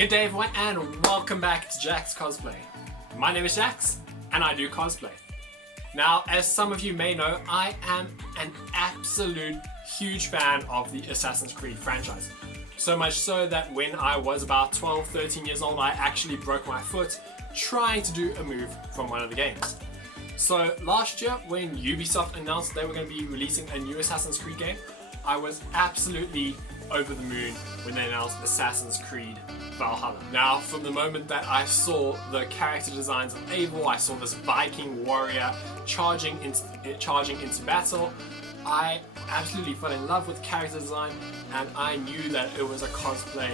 Good day everyone and welcome back to Jack's Cosplay. My name is Jax and I do cosplay. Now, as some of you may know, I am an absolute huge fan of the Assassin's Creed franchise. So much so that when I was about 12, 13 years old, I actually broke my foot trying to do a move from one of the games. So last year when Ubisoft announced they were going to be releasing a new Assassin's Creed game, I was absolutely over the moon when they announced Assassin's Creed Valhalla. Now, from the moment that I saw the character designs of Eivor, I saw this Viking warrior charging into battle, I absolutely fell in love with character design, and I knew that it was a cosplay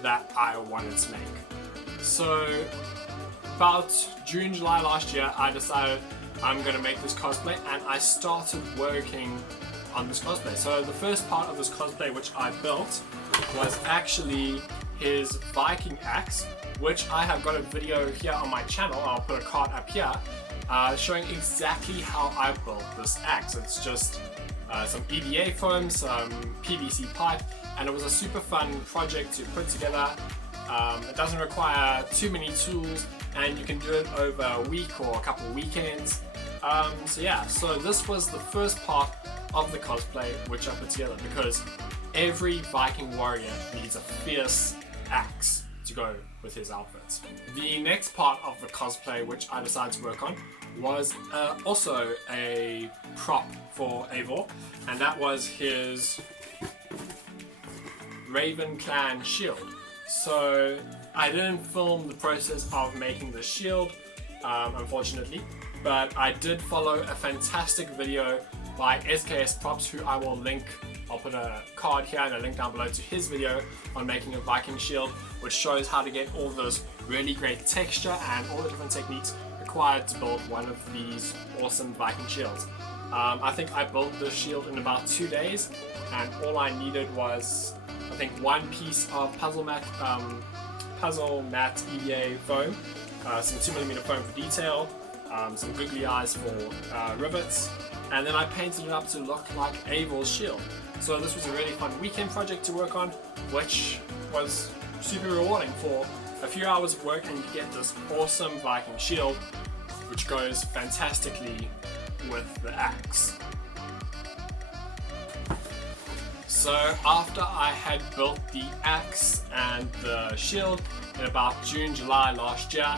that I wanted to make. So about June, July last year, I decided I'm going to make this cosplay, and I started working on this cosplay. So the first part of this cosplay which I built was actually his Viking axe, which I have got a video here on my channel. I'll put a card up here showing exactly how I built this axe. It's just some EVA foam, some PVC pipe, and it was a super fun project to put together. It doesn't require too many tools and you can do it over a week or a couple of weekends. So this was the first part of the cosplay which I put together, because every Viking warrior needs a fierce axe to go with his outfits. The next part of the cosplay which I decided to work on was also a prop for Eivor, and that was his Raven Clan shield. So I didn't film the process of making the shield, unfortunately, but I did follow a fantastic video by SKS Props, who I will link. I'll put a card here and a link down below to his video on making a Viking shield, which shows how to get all this really great texture and all the different techniques required to build one of these awesome Viking shields. I think I built this shield in about 2 days, and all I needed was, I think, one piece of puzzle mat EVA foam, some 2mm foam for detail, some googly eyes for rivets, and then I painted it up to look like Eivor's shield. So this was a really fun weekend project to work on, which was super rewarding. For a few hours of work and you get this awesome Viking shield, which goes fantastically with the axe. So after I had built the axe and the shield in about June, July last year,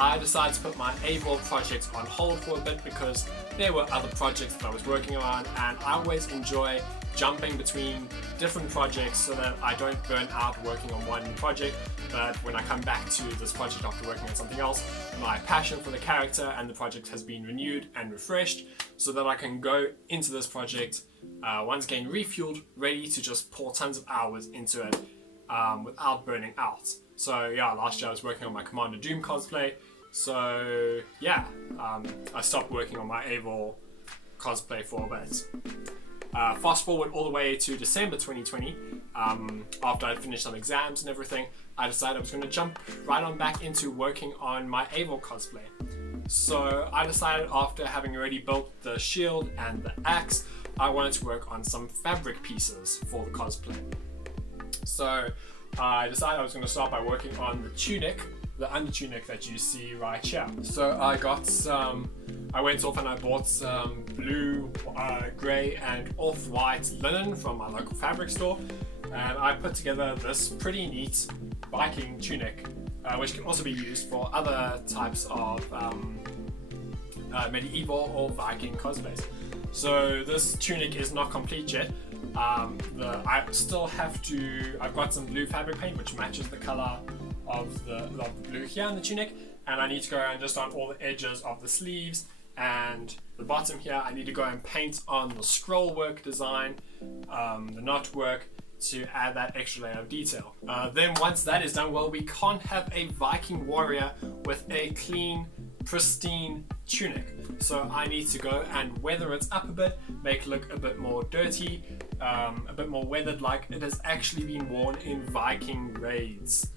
I decided to put my Eivor project on hold for a bit because there were other projects that I was working on, and I always enjoy jumping between different projects so that I don't burn out working on one project, but when I come back to this project after working on something else, my passion for the character and the project has been renewed and refreshed so that I can go into this project once again refueled, ready to just pour tons of hours into it without burning out. So yeah, last year I was working on my Commander Doom cosplay, so yeah, I stopped working on my Eivor cosplay for a bit. Fast forward all the way to December 2020, after I'd finished some exams and everything, I decided I was going to jump right on back into working on my Eivor cosplay. So I decided, after having already built the shield and the axe, I wanted to work on some fabric pieces for the cosplay. So I decided I was going to start by working on the tunic, the under tunic that you see right here. So I went off and I bought some blue, grey and off-white linen from my local fabric store, and I put together this pretty neat Viking tunic, which can also be used for other types of medieval or Viking cosplays. So this tunic is not complete yet. I've got some blue fabric paint which matches the color of the blue here on the tunic, and I need to go and just on all the edges of the sleeves and the bottom here. I need to go and paint on the scroll work design, the knot work, to add that extra layer of detail. Then once that is done, well, we can't have a Viking warrior with a clean, pristine tunic. So I need to go and weather it up a bit, make it look a bit more dirty, a bit more weathered, like it has actually been worn in Viking raids.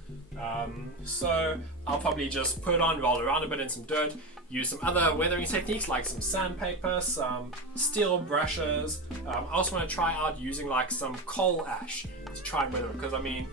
So I'll probably just put it on, roll around a bit in some dirt, use some other weathering techniques like some sandpaper, some steel brushes. I also want to try out using like some coal ash to try and weather it, because I mean,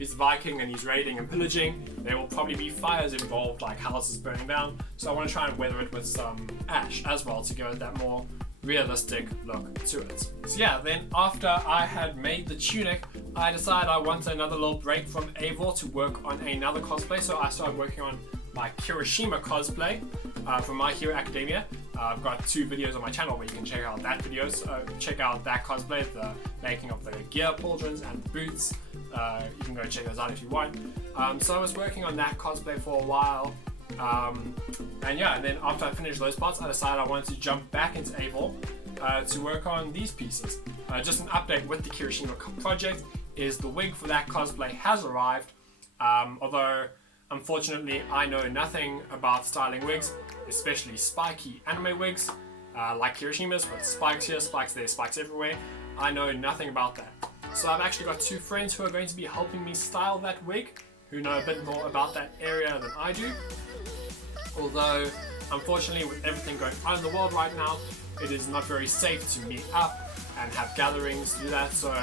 he's a Viking and he's raiding and pillaging, there will probably be fires involved, like houses burning down. So I want to try and weather it with some ash as well to give it that more realistic look to it. So yeah, then after I had made the tunic, I decided I wanted another little break from Eivor to work on another cosplay. So I started working on my Kirishima cosplay from My Hero Academia. I've got 2 videos on my channel where you can check out that check out that cosplay, the making of the gear pauldrons and the boots. You can go check those out if you want. So I was working on that cosplay for a while. And then after I finished those parts, I decided I wanted to jump back into Eivor to work on these pieces. Just an update with the Kirishima project is the wig for that cosplay has arrived, although unfortunately I know nothing about styling wigs, especially spiky anime wigs like Kirishima's with spikes here, spikes there, spikes everywhere. I know nothing about that. So I've actually got 2 friends who are going to be helping me style that wig, who know a bit more about that area than I do. Although, unfortunately, with everything going on in the world right now, it is not very safe to meet up and have gatherings to do that, so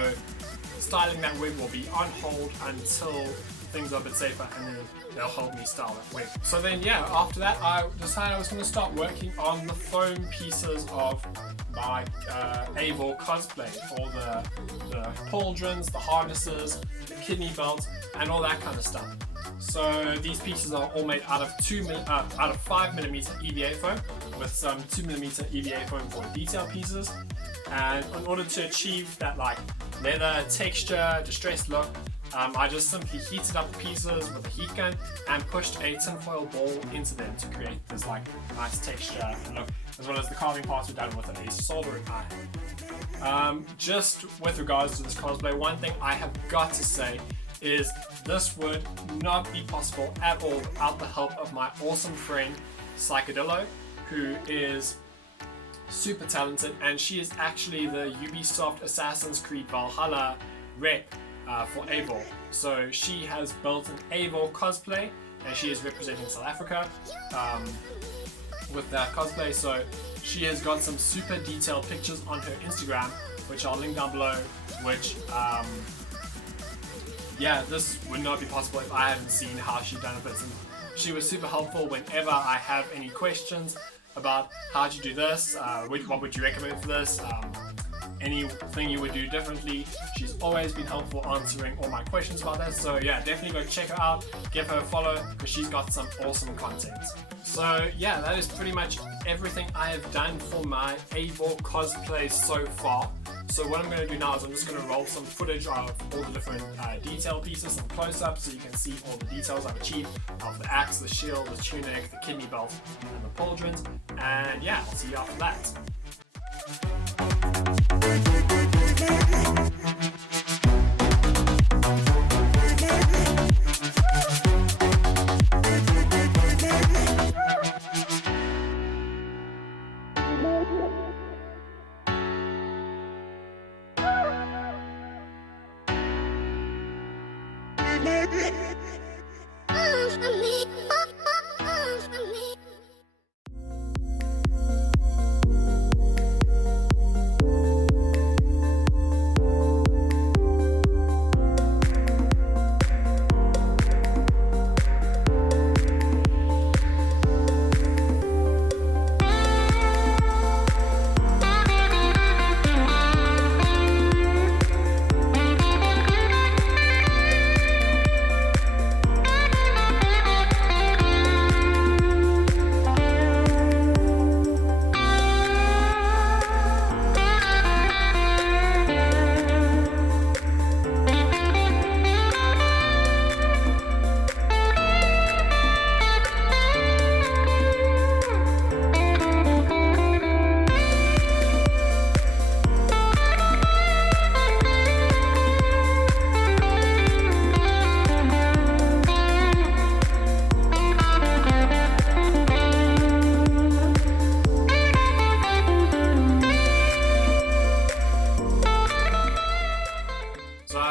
styling that wig will be on hold until things are a bit safer, and then they'll help me style that wig. So then after that I decided I was going to start working on the foam pieces of my Eivor cosplay, all the pauldrons, the harnesses, the kidney belt, and all that kind of stuff. So these pieces are all made out of 5mm EVA foam with some 2mm EVA foam for detail pieces. And in order to achieve that like leather texture, distressed look, I just simply heated up the pieces with a heat gun and pushed a tinfoil ball into them to create this like nice texture and look, as well as the carving parts were done with a soldering iron. Just with regards to this cosplay, one thing I have got to say is this would not be possible at all without the help of my awesome friend Psycadillo, who is super talented, and she is actually the Ubisoft Assassin's Creed Valhalla rep for Eivor. So she has built an Eivor cosplay and she is representing South Africa with that cosplay. So she has got some super detailed pictures on her Instagram, which I'll link down below, which this would not be possible if I hadn't seen how she'd done it. And she was super helpful whenever I have any questions about how to do this, what would you recommend for this, anything you would do differently. She's always been helpful answering all my questions about that. So yeah, definitely go check her out, give her a follow, because she's got some awesome content. So yeah, that is pretty much everything I have done for my Eivor cosplay so far. So what I'm going to do now is I'm just going to roll some footage of all the different detail pieces, some close-ups, so you can see all the details I've achieved of the axe, the shield, the tunic, the kidney belt, and the pauldrons. And yeah, I'll see you after that.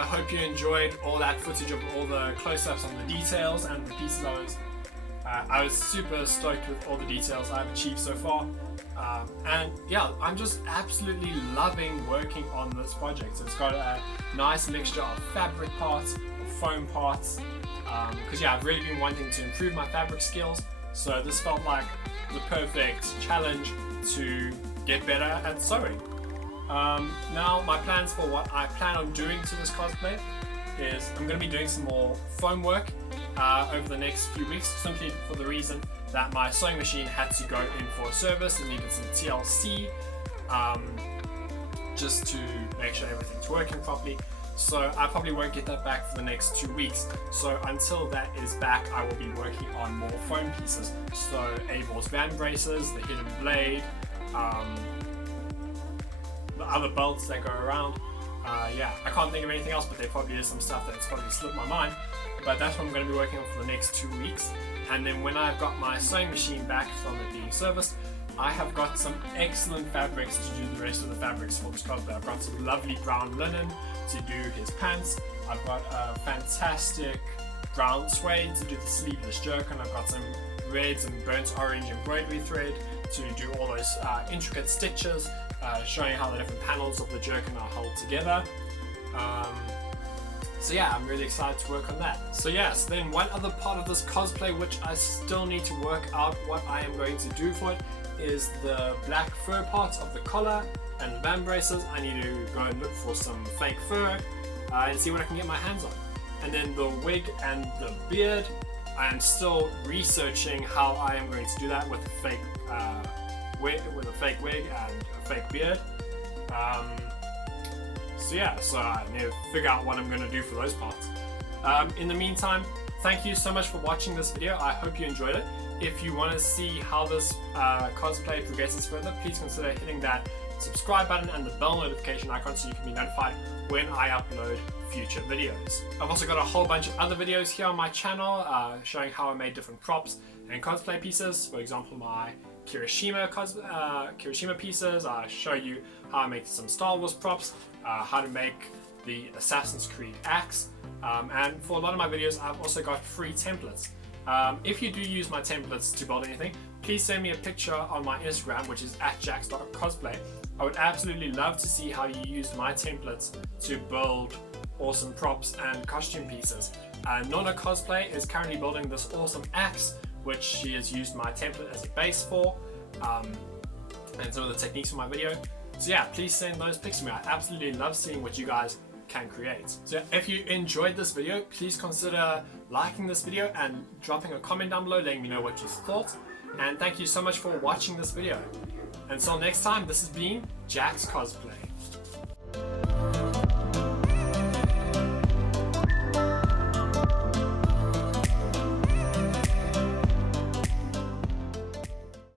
Hope you enjoyed all that footage of all the close-ups on the details and the pieces I was I was super stoked with all the details I've achieved so far. And yeah, I'm just absolutely loving working on this project. So it's got a nice mixture of fabric parts, of foam parts, because yeah, I've really been wanting to improve my fabric skills. So this felt like the perfect challenge to get better at sewing. Now my plans for what I plan on doing to this cosplay is I'm going to be doing some more foam work over the next few weeks, simply for the reason that my sewing machine had to go in for a service and needed some TLC just to make sure everything's working properly. So I probably won't get that back for the next 2 weeks. So until that is back, I will be working on more foam pieces. So Eivor's van braces, the hidden blade, the other belts that go around. Yeah, I can't think of anything else, but there probably is some stuff that's probably slipped my mind. But that's what I'm going to be working on for the next 2 weeks. And then when I've got my sewing machine back from it being serviced, I have got some excellent fabrics to do the rest of the fabrics for this cosplay. I've got some lovely brown linen to do his pants. I've got a fantastic brown suede to do the sleeveless jerkin. I've got some reds and burnt orange embroidery thread to do all those intricate stitches, showing how the different panels of the jerkin are held together. So yeah, I'm really excited to work on that. So yes, then one other part of this cosplay which I still need to work out what I am going to do for it is the black fur parts of the collar and the van braces. I need to go and look for some fake fur and see what I can get my hands on. And then the wig and the beard, I am still researching how I am going to do that with a fake wig and a fake beard. So yeah, so I need to figure out what I'm going to do for those parts. In the meantime, thank you so much for watching this video. I hope you enjoyed it. If you want to see how this cosplay progresses further, please consider hitting that subscribe button and the bell notification icon so you can be notified when I upload future videos. I've also got a whole bunch of other videos here on my channel showing how I made different props and cosplay pieces. For example, my Kirishima pieces. I show you how I make some Star Wars props, how to make the Assassin's Creed axe, and for a lot of my videos I've also got free templates. If you do use my templates to build anything, please send me a picture on my Instagram, which is @jax.cosplay. I would absolutely love to see how you used my templates to build awesome props and costume pieces. Nona Cosplay is currently building this awesome axe, which she has used my template as a base for, and some of the techniques for my video. So yeah, please send those pics to me. I absolutely love seeing what you guys can create. So if you enjoyed this video, please consider liking this video and dropping a comment down below letting me know what you thought. And thank you so much for watching this video. Until next time, this has been Jax Cosplay.